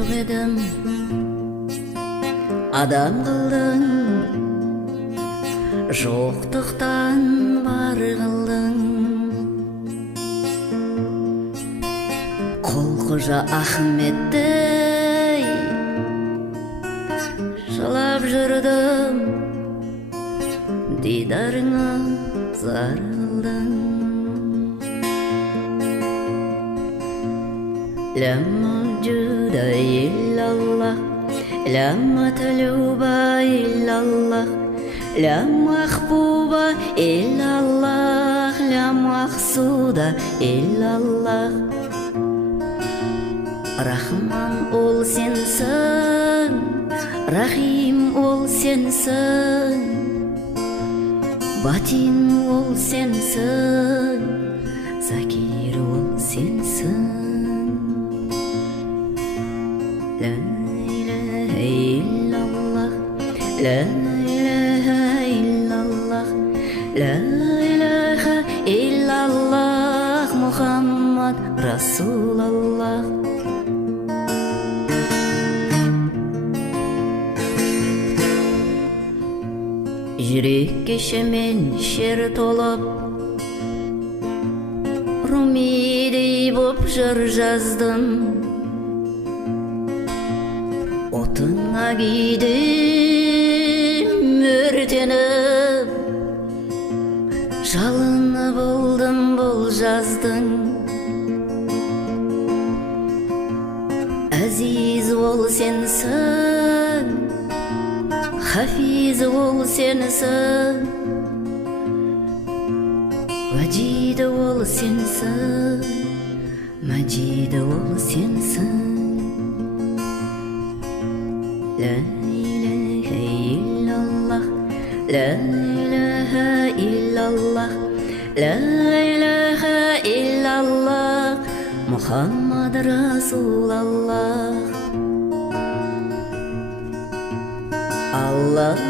Çok edim adam kıldın, жоқтықтан бар қылдың. Құлқожа Ахметтей жылап жүрдім, дидарыңа зар қылдың. لا موجود إلا الله، لا مطلوب إلا الله، لا محبوب إلا الله، لا مقصود إلا الله. Рахман ол сенсің, Рахим ол сенсің, Батин ол сенсің, Закир ол сенсің. لا إله إلا الله، لا إله إلا الله، لا إله إلا الله، محمد رسول الله. Жүрекке шемен шер толып, Румидей боп жыр жаздым. Отыңа күйдім өртеніп, жалыны болдым бұл жаздың. Әзиз ол сенсің, хафиз ол сенсің, ваджид ол сенсің, маджид ол сенсің. لا إله إلا الله، لا إله إلا الله، لا إله إلا الله، محمد رسول الله. الله